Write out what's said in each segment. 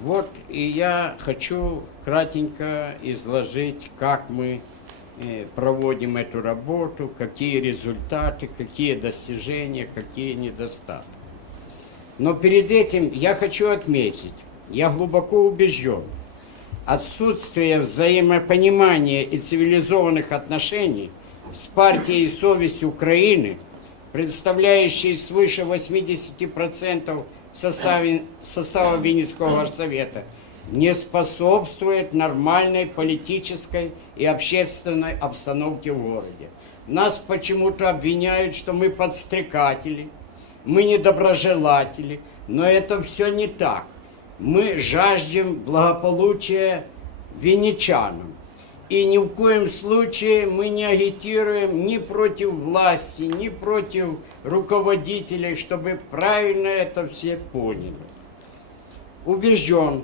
Вот и я хочу кратенько изложить, как мы э, проводим эту работу, какие результаты, какие достижения, какие недостатки. Но перед этим я хочу отметить, я глубоко убежден, отсутствие взаимопонимания и цивилизованных отношений с партией «Совесть Украины», представляющей свыше 80% состава, состава Винницкого горсовета, не способствует нормальной политической и общественной обстановке в городе. Нас почему-то обвиняют, что мы подстрекатели, мы недоброжелатели, но это все не так. Мы жаждем благополучия винничанам. И ни в коем случае мы не агитируем ни против власти, ни против руководителей, чтобы правильно это все поняли. Убежден,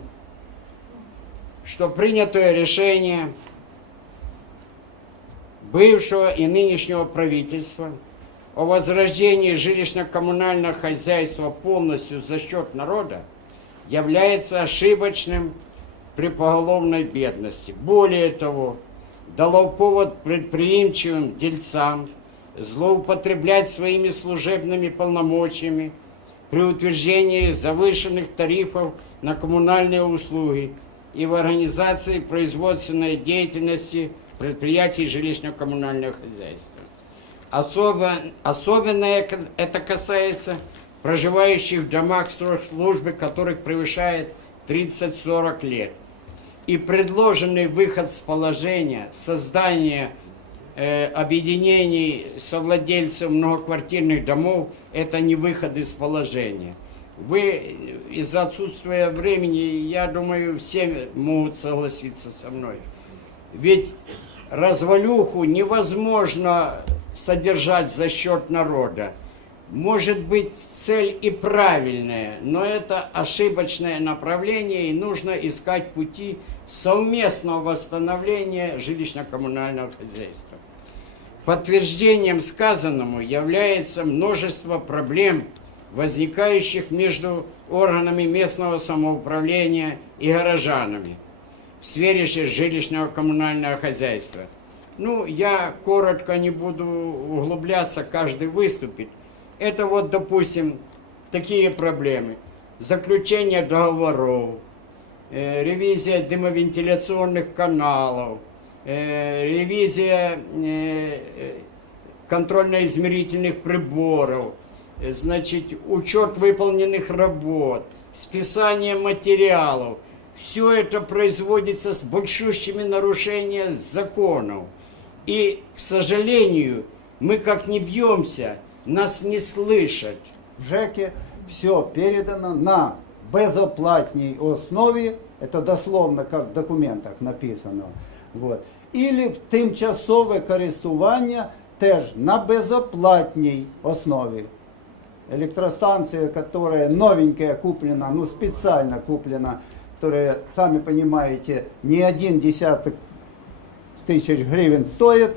что принятое решение бывшего и нынешнего правительства о возрождении жилищно-коммунального хозяйства полностью за счет народа является ошибочным при поголовной бедности. Более того, дало повод предприимчивым дельцам злоупотреблять своими служебными полномочиями при утверждении завышенных тарифов на коммунальные услуги и в организации производственной деятельности предприятий жилищно-коммунального хозяйства. Особо, особенно это касается проживающих в домах службы, которых превышает 30-40 лет. И предложенный выход с положения создания э, объединений совладельцев многоквартирных домов – это не выход из положения. Вы из-за отсутствия времени, я думаю, все могут согласиться со мной. Ведь развалюху невозможно содержать за счет народа. Может быть, цель и правильная, но это ошибочное направление, и нужно искать пути совместного восстановления жилищно-коммунального хозяйства. Подтверждением сказанному является множество проблем, возникающих между органами местного самоуправления и горожанами в сфере жилищного коммунального хозяйства. Ну, я коротко не буду углубляться, каждый выступит. Это вот, допустим, такие проблемы. Заключение договоров, э, ревизия дымовентиляционных каналов, э, ревизия э, э, контрольно-измерительных приборов, э, значит, учет выполненных работ, списание материалов. Все это производится с большущими нарушениями законов. И, к сожалению, мы как не бьемся, нас не слышать. в ЖЕКе все передано на безоплатній основі, це дословно як в документах написано. Вот. Или в тимчасове користування теж на безоплатній основі. Электростанция, которая новенькая куплена, ну специально куплена, которая, сами понимаете, не один десяток тысяч гривен стоит,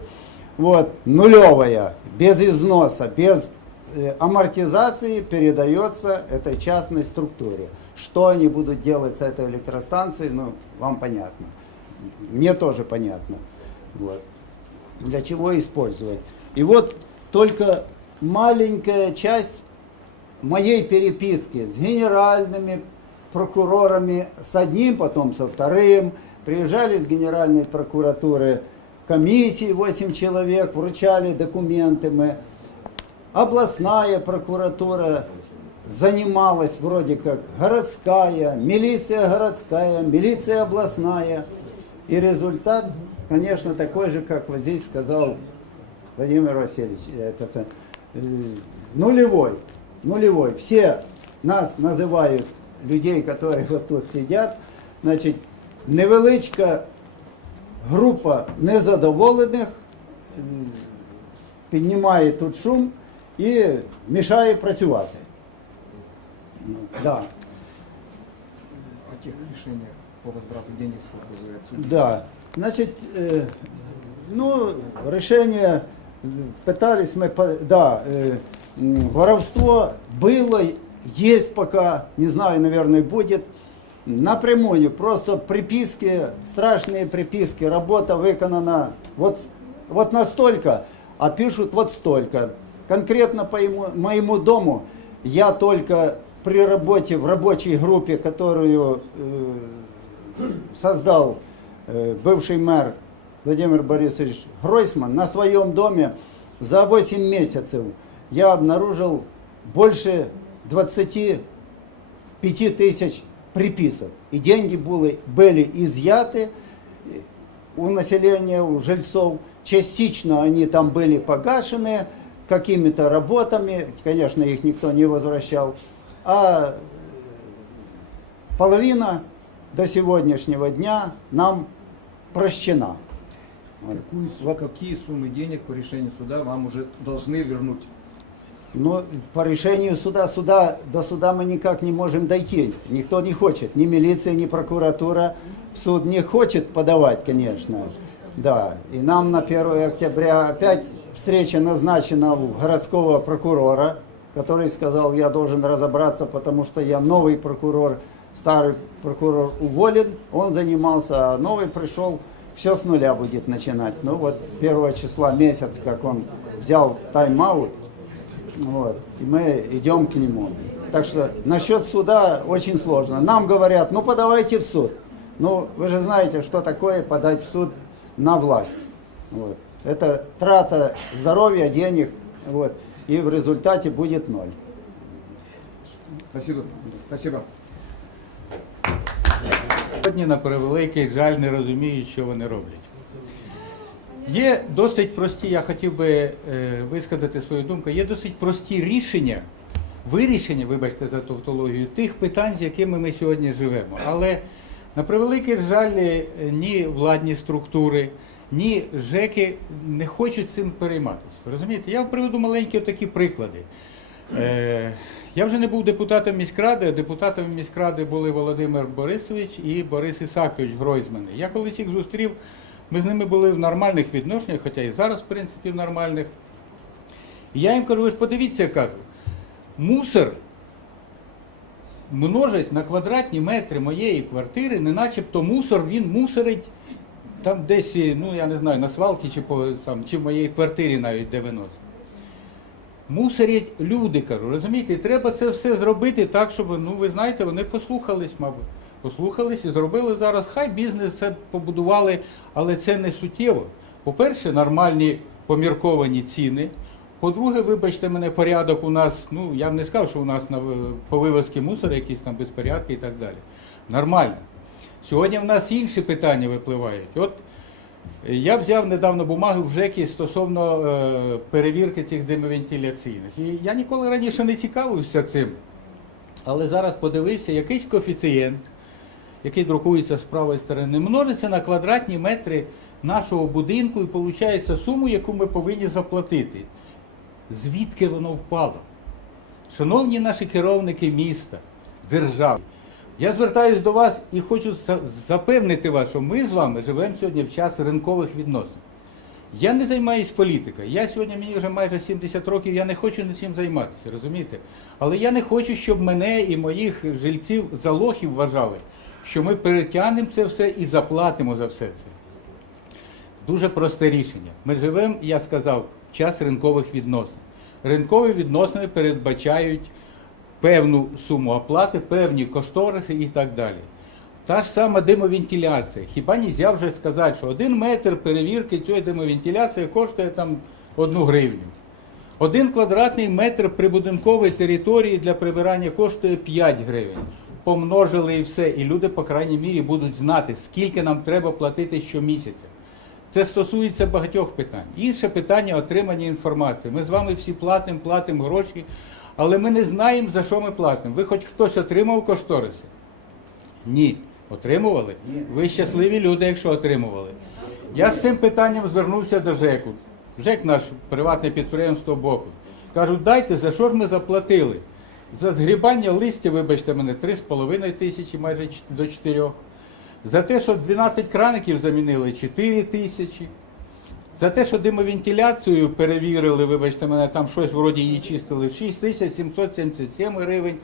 вот, нулевая, без износа, без э, амортизации передается этой частной структуре. Что они будут делать с этой электростанцией, ну, вам понятно. Мне тоже понятно. Вот. Для чего использовать. И вот только маленькая часть моей переписки с генеральными прокурорами, с одним, потом со вторым, приезжали с генеральной прокуратуры комиссии 8 человек, вручали документы мы. Областная прокуратура занималась вроде как городская, милиция городская, милиция областная. И результат, конечно, такой же, как вот здесь сказал Владимир Васильевич, это, са- э, нулевой, нулевой. Все нас называют людей, которые вот тут сидят, значит, невеличка група незадоволених е, піднімає тут шум і мішає працювати. Ну, да. О тех решениях по возврату денег, сколько вы отсюда? Да. Значит, э, ну, решение, э, пытались мы, по- да, э, м, воровство было, есть пока, не знаю, наверное, будет. Напрямую, просто приписки, страшные приписки, работа выполнена вот, вот настолько, а пишут вот столько. Конкретно по ему- моему дому я только при работе в рабочей группе, которую э, создал э, бывший мэр Владимир Борисович Гройсман, на своем доме за 8 месяцев я обнаружил больше 25 тысяч приписок. И деньги были, были изъяты у населения, у жильцов. Частично они там были погашены какими-то работами, конечно, их никто не возвращал. А э, половина до сегодняшнего дня нам прощена. Какую Вот. Какие суммы денег по решению суда вам уже должны вернуть? Но по решению суда, суда, до суда мы никак не можем дойти. Никто не хочет, ни милиция, ни прокуратура. В суд не хочет подавать, конечно. Да, и нам на 1 октября опять встреча назначена у городского прокурора, который сказал, я должен разобраться, потому что я новый прокурор, старый прокурор уволен, он занимался, а новый пришел, все с нуля будет начинать. Ну вот 1 числа месяц, как он взял тайм-аут, вот. И мы идем к нему. Так что насчет суда очень сложно. Нам говорят, ну подавайте в суд. Ну, вы же знаете, что такое подать в суд на власть. Вот. Это трата здоровья, денег, вот. и в результате будет ноль. Спасибо. Спасибо. Сьогодні, на превеликий жаль, не розуміють, що вони роблять. Є досить прості, я хотів би е, висказати свою думку, є досить прості рішення, вирішення, вибачте за тавтологію, тих питань, з якими ми сьогодні живемо. Але на превеликий жаль, е, ні владні структури, ні ЖЕКи не хочуть цим перейматися. Розумієте? Я приведу маленькі такі приклади. Е, я вже не був депутатом міськради, а депутатами міськради були Володимир Борисович і Борис Ісакович Гройзмани. Я колись їх зустрів, ми з ними були в нормальних відношеннях, хоча і зараз, в принципі, в нормальних. І я їм кажу, ж подивіться, кажу, мусор множить на квадратні метри моєї квартири, не начебто мусор, він мусорить там десь, ну я не знаю, на свалці чи, чи в моїй квартирі навіть де виносить. Мусорять люди, кажу, розумієте, і треба це все зробити так, щоб, ну ви знаєте, вони послухались, мабуть. Послухались і зробили зараз. Хай бізнес це побудували, але це не суттєво. По-перше, нормальні помірковані ціни. По-друге, вибачте мене, порядок у нас, ну я б не сказав, що у нас на по мусора якісь там безпорядки і так далі. Нормально. Сьогодні в нас інші питання випливають. От я взяв недавно бумаги в ЖЕКі стосовно е, перевірки цих димовентиляційних. І я ніколи раніше не цікавився цим. Але зараз подивився, якийсь коефіцієнт, який друкується з правої сторони, множиться на квадратні метри нашого будинку і виходить суму, яку ми повинні заплатити. Звідки воно впало? Шановні наші керівники міста, держави, я звертаюся до вас і хочу запевнити вас, що ми з вами живемо сьогодні в час ринкових відносин. Я не займаюся політикою. Я сьогодні мені вже майже 70 років, я не хочу нічим займатися, розумієте? Але я не хочу, щоб мене і моїх жильців залохів вважали, що ми перетягнемо це все і заплатимо за все це. Дуже просте рішення. Ми живемо, я сказав, в час ринкових відносин. Ринкові відносини передбачають певну суму оплати, певні кошториси і так далі. Та ж сама димовентиляція. Хіба нельзя вже сказати, що один метр перевірки цієї димовентиляції коштує там одну гривню. Один квадратний метр прибудинкової території для прибирання коштує 5 гривень. Помножили і все. І люди, по крайній мірі, будуть знати, скільки нам треба платити щомісяця. Це стосується багатьох питань. Інше питання отримання інформації. Ми з вами всі платимо, платимо гроші, але ми не знаємо, за що ми платимо. Ви хоч хтось отримав кошториси? Ні. Отримували? Ви щасливі люди, якщо отримували. Я з цим питанням звернувся до ЖЕКу. ЖЕК наш приватне підприємство боку. Кажуть, дайте, за що ж ми заплатили? За згрібання листя, вибачте мене, 3,5 тисячі, майже до 4. За те, що 12 краників замінили 4 тисячі. За те, що димовентиляцію перевірили, вибачте мене, там щось вроді її чистили, 6777 гривень.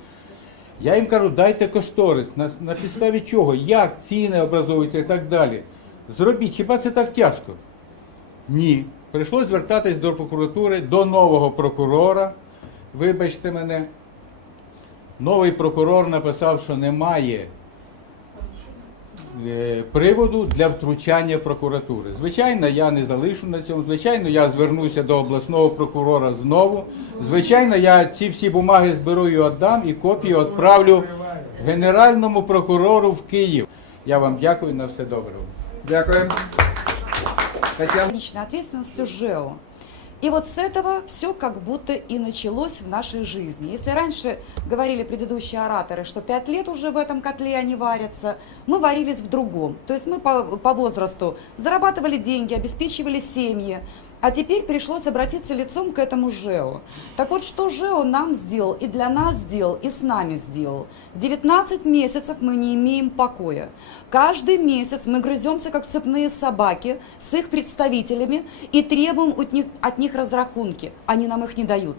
Я їм кажу, дайте кошторис, на, на підставі чого, як ціни образуються і так далі. Зробіть, хіба це так тяжко? Ні. Прийшлося звертатись до прокуратури, до нового прокурора. Вибачте мене. Новий прокурор написав, що немає е, приводу для втручання прокуратури. Звичайно, я не залишу на цьому. Звичайно, я звернуся до обласного прокурора знову. Звичайно, я ці всі бумаги зберу і віддам, і копію відправлю генеральному прокурору в Київ. Я вам дякую на все добре. Дякуємо. Тетяна. личной ответственностью ЖЭО. И вот с этого все как будто и началось в нашей жизни. Если раньше говорили предыдущие ораторы, что пять лет уже в этом котле они варятся, мы варились в другом. То есть мы по, по возрасту зарабатывали деньги, обеспечивали семьи, а теперь пришлось обратиться лицом к этому ЖЭО. Так вот, что ЖЭО нам сделал, и для нас сделал, и с нами сделал? 19 месяцев мы не имеем покоя. Каждый месяц мы грыземся, как цепные собаки, с их представителями и требуем от них, от них разрахунки. Они нам их не дают.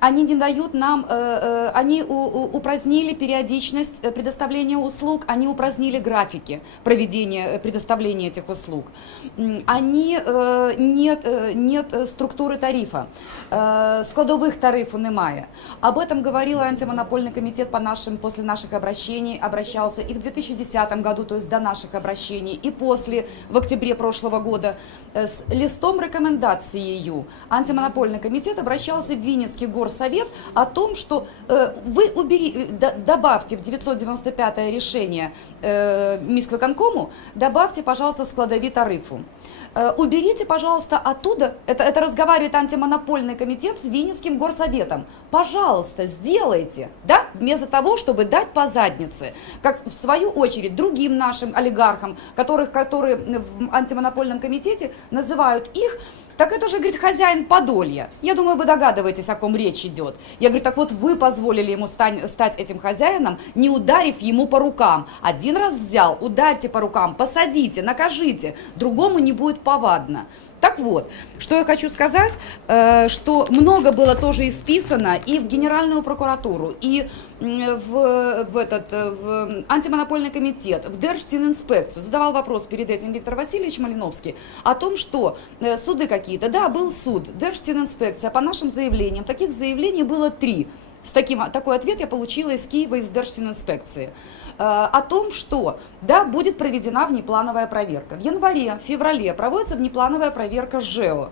Они не дают нам, э, э, они упразднили периодичность э, предоставления услуг, они упразднили графики проведения, предоставления этих услуг. Они, нет, нет структуры тарифа, складовых тарифу немає. Об этом говорил антимонопольный комитет по нашим, после наших обращений, обращался и в 2010 году, то есть до наших обращений, и после, в октябре прошлого года, с листом рекомендаций. Антимонопольный комитет обращался в Винницкий горсовет о том, что э, вы убери, э, добавьте в 995 решение э, Мисквиконкому, добавьте, пожалуйста, складови тарифу. Э, Уберите, пожалуйста, оттуда, это, это разговаривает антимонопольный комитет с Винницким горсоветом. Пожалуйста, сделайте, да, вместо того, чтобы дать по заднице, как в свою очередь другим нашим олигархам, которых, которые в антимонопольном комитете называют их так это же, говорит, хозяин Подолья. Я думаю, вы догадываетесь, о ком речь идет. Я говорю, так вот вы позволили ему стань- стать этим хозяином, не ударив ему по рукам. Один раз взял, ударьте по рукам, посадите, накажите, другому не будет повадно. Так вот, что я хочу сказать, э, что много было тоже исписано и в Генеральную прокуратуру, и в, в этот э, в антимонопольный комитет, в Держтининспекцию. Задавал вопрос перед этим Виктор Васильевич Малиновский о том, что э, суды какие-то. Да, был суд, Держтининспекция. По нашим заявлениям, таких заявлений было три. С таким, такой ответ я получила из Киева, из Держсининспекции. Э, О том, что, да, будет проведена внеплановая проверка. В январе, в феврале проводится внеплановая проверка ЖЭО.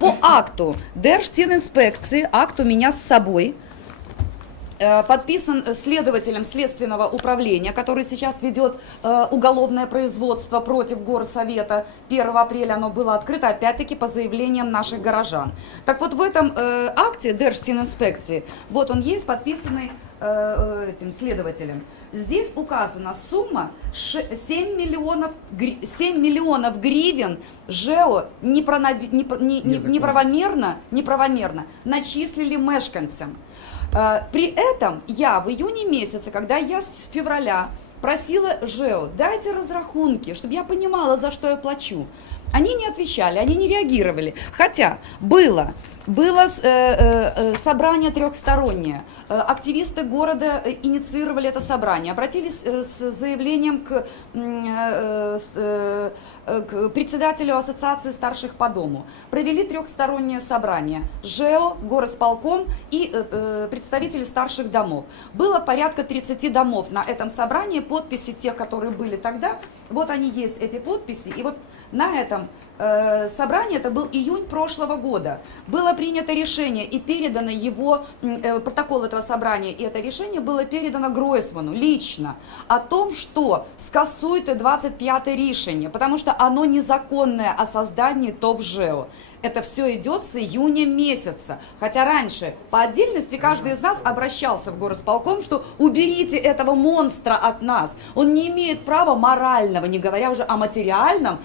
По акту Держтининспекции, акт у меня с собой, подписан следователем следственного управления, который сейчас ведет э, уголовное производство против горсовета. 1 апреля оно было открыто, опять-таки, по заявлениям наших горожан. Так вот, в этом э, акте Держтининспекции, вот он есть, подписанный э, э, этим следователем. Здесь указана сумма ше- 7 миллионов, гри- 7 миллионов гривен ЖЭО неправомерно, неправомерно начислили мешканцам. Э, При этом я в июне месяце, когда я с февраля просила ЖЭО, дайте разрахунки, чтобы я понимала, за что я плачу. Они не отвечали, они не реагировали. Хотя было, было э, э, э, собрание трехстороннее. Активисты города инициировали это собрание, обратились с заявлением к, к председателю ассоциации старших по дому. Провели трехстороннее собрание. ЖЭО, горосполком и представители старших домов. Было порядка 30 домов на этом собрании, подписи тех, которые были тогда. Вот они есть, эти подписи. И вот на этом э, собрании, это был июнь прошлого года, было принято решение и передано его, э, протокол этого собрания, и это решение было передано Гройсману лично о том, что скасуйте 25 решение, потому что оно незаконное о создании ТОВ ЖЭО. Это все идет с июня месяца. Хотя раньше по отдельности каждый из нас обращался в горосполком, что уберите этого монстра от нас. Он не имеет права морального, не говоря уже о материальном,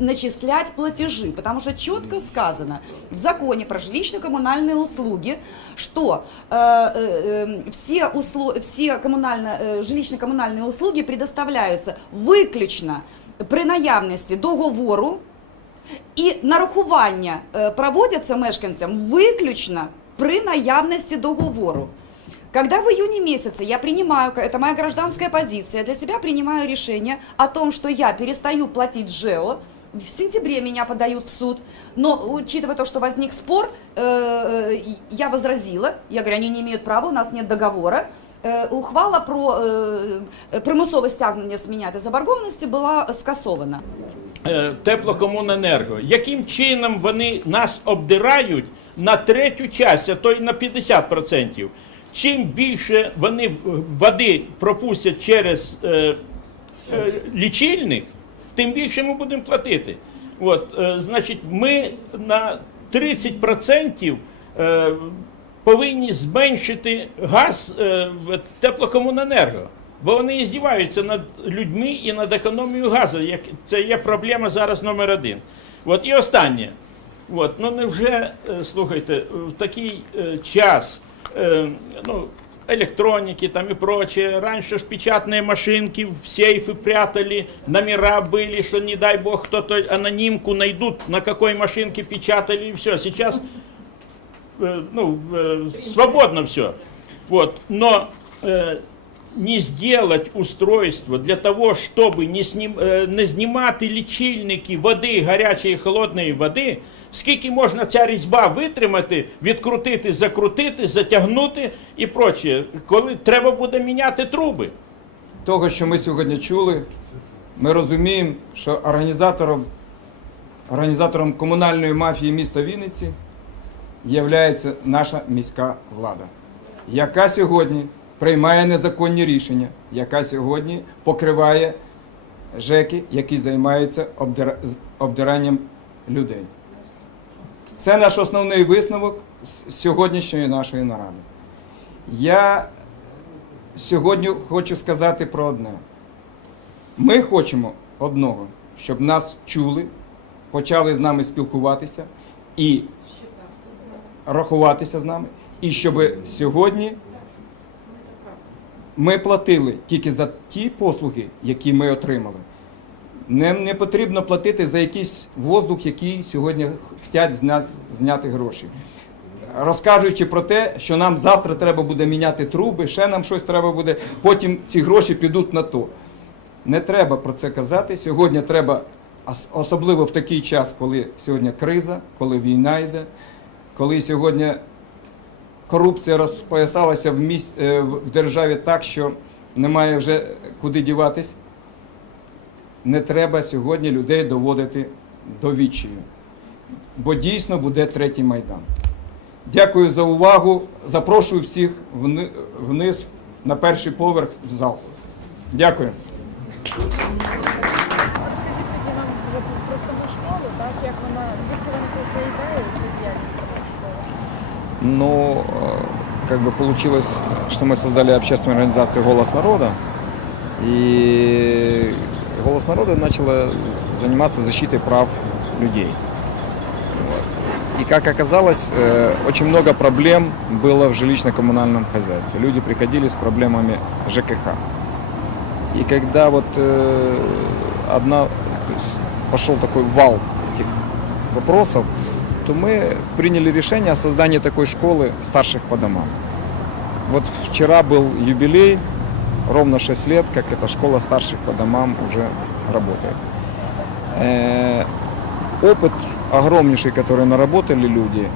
начислять платежи. Потому что четко сказано в законе про жилищно-коммунальные услуги, что э, э, э, все, услу- все коммунально, э, жилищно-коммунальные услуги предоставляются выключно при наявності договору і нарахування е, проводяться мешканцям виключно при наявності договору. Когда в июне месяце я принимаю, это моя гражданская позиция, я для себя принимаю решение о том, что я перестаю платить ЖЭО, в сентябре меня подают в суд, но учитывая то, что возник спор, э, э, я возразила, я говорю, они не имеют права, у нас нет договора. Е, Ухвала про е, примусове стягнення з мене та заборгованості була скасована. е, теплокомуненерго, яким чином вони нас обдирають на третю часть, а то й на 50%. Чим більше вони е, води пропустять через е, е, лічильник, Тим більше ми будемо платити. От, е, значить, ми на 30% е, повинні зменшити газ е, в теплокомуненерго. Бо вони здіваються над людьми і над економією газу. Це є проблема зараз номер один. От і останнє. От, ну невже, слухайте, в такий час ну, электроники там и прочее. Раньше ж печатные машинки в сейфы прятали, номера были, что не дай бог кто-то анонимку найдут, на какой машинке печатали и все. Сейчас э, ну, э, свободно все. Вот. Но э, не сделать устройство для того, чтобы не, сним, э, не знімати лічильники води, гарячої і холодної води, скільки можна ця різьба витримати, відкрутити, закрутити, затягнути і прочее, коли треба буде міняти труби. Того, що ми сьогодні чули, ми розуміємо, що організатором, організатором комунальної мафії міста Вінниці є наша міська влада, яка сьогодні приймає незаконні рішення, яка сьогодні покриває ЖЕКи, які займаються обдиранням людей. Це наш основний висновок з сьогоднішньої нашої наради. Я сьогодні хочу сказати про одне. Ми хочемо одного, щоб нас чули, почали з нами спілкуватися і рахуватися з нами, і щоб сьогодні ми платили тільки за ті послуги, які ми отримали. Не, не потрібно платити за якийсь воздух, який сьогодні хочуть з нас зняти гроші. Розказуючи про те, що нам завтра треба буде міняти труби, ще нам щось треба буде, потім ці гроші підуть на то. Не треба про це казати. Сьогодні треба, особливо в такий час, коли сьогодні криза, коли війна йде, коли сьогодні корупція розпоясалася в, міс... е, в державі так, що немає вже куди діватись. Не треба сьогодні людей доводити до відчаю. Бо дійсно буде третій майдан. Дякую за увагу. Запрошую всіх вниз на перший поверх в зал. Дякую. Розкажіть тоді нам про, саму школу, так як вона звідки виникла ця ідея Ну, э, как бы получилось, что мы создали общественную организацию «Голос народа», и «Голос народа» начала заниматься защитой прав людей. И как оказалось, э, очень много проблем было в жилищно-коммунальном хозяйстве. Люди приходили с проблемами ЖКХ. И когда вот э, одна, то есть пошел такой вал этих вопросов, то мы приняли решение о создании такой школы старших по домам. Вот вчера был юбилей, ровно 6 лет, как эта школа старших по домам уже работает. Э, Опыт огромнейший, который наработали люди,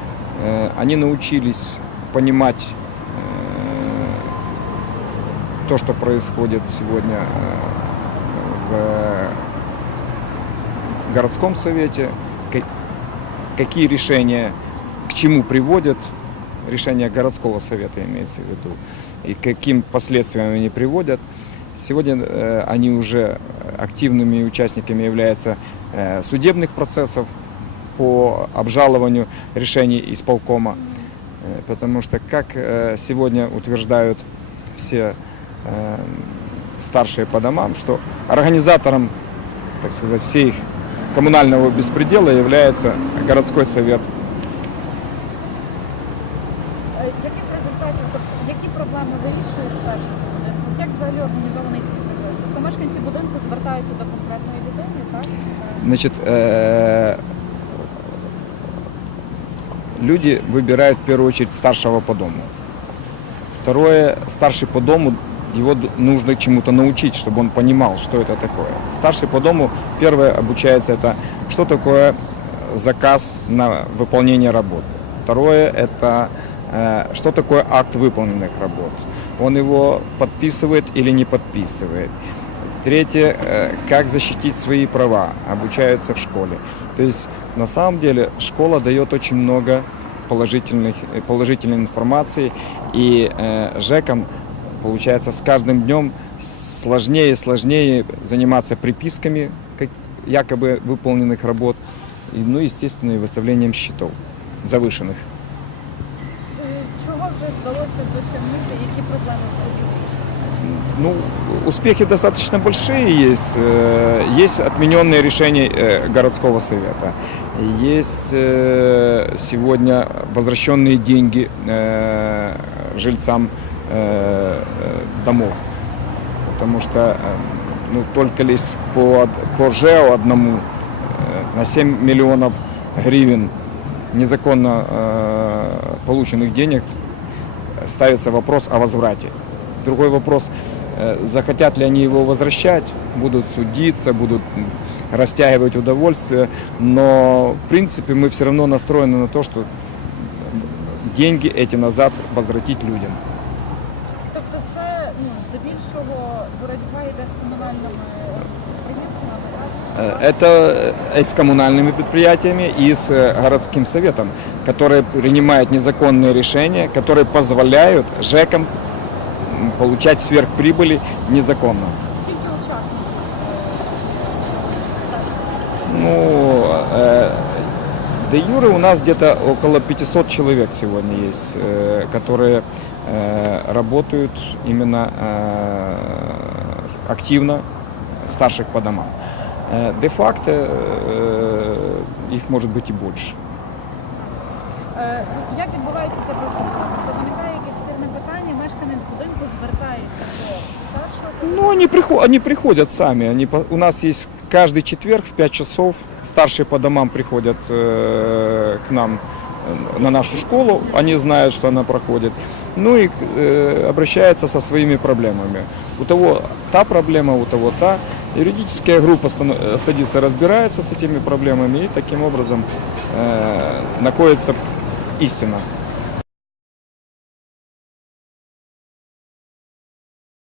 э, они научились понимать э, то, что происходит сегодня э, в городском совете, какие решения к чему приводят, решения городского совета имеется в виду, и каким последствиям они приводят. Сегодня э, они уже активными участниками являются э, судебных процессов по обжалованию решений исполкома. Э, потому что, как сегодня утверждают все старшие по домам, что организатором, так сказать, всей их коммунального беспредела является городской совет Е, Яких результатів, тобто які проблеми вирішують старші будинку? Як взагалі організований цей процес? Тобто мешканці будинку звертаються до конкретної людини, так? Е, Значит, э, люди выбирают в первую очередь старшего по дому. Второе, старший по дому, его нужно чему-то научить, чтобы он понимал, что это такое. Старший по дому, первое, обучается это, что такое заказ на выполнение работ. Второе, это э, что такое акт выполненных работ. Он его подписывает или не подписывает. Третье, э, как защитить свои права, обучаются в школе. То есть на самом деле школа дает очень много положительных, э, положительной информации, и э, ЖЭКам получается с каждым днем сложнее и сложнее заниматься приписками как, якобы выполненных работ, и, ну, естественно, и выставлением счетов завышенных. Е, Чого вже вдалося досягнути, які проблеми взагалі вирішуються? Ну, успехи достаточно большие есть. Э, Есть отмененные решения э, городского совета. Есть э, сегодня возвращенные деньги э, жильцам э, э, домов. Потому что э, ну, только лишь по, по ЖЭО одному э, на 7 миллионов гривен незаконно э, полученных денег ставится вопрос о возврате. Другой вопрос, э, захотят ли они его возвращать, будут судиться, будут растягивать удовольствие, но в принципе мы все равно настроены на то, что деньги эти назад возвратить людям. Это э, с коммунальными предприятиями и с э, городским советом, которые принимают незаконные решения, которые позволяют ЖЭКам получать сверхприбыли незаконно. Ну, э, де юре у нас где-то около 500 человек сегодня есть, э, которые э, работают именно э, активно, старших по домам. Э, Де-факто э, их может быть и больше. Е, Як відбувається ця процедура? Тобто виникає якесь спірне питання, мешканець будинку звертається до старшого Ну, они, приход, они приходят сами. Они, по- у нас есть каждый четверг в 5 часов старшие по домам приходят э, к нам э, на нашу школу. Они знают, что она проходит. Ну и э, обращаются со своими проблемами. У того та проблема, у того та. Юридическая группа э, садится, разбирается с этими проблемами и таким образом э, находится истина.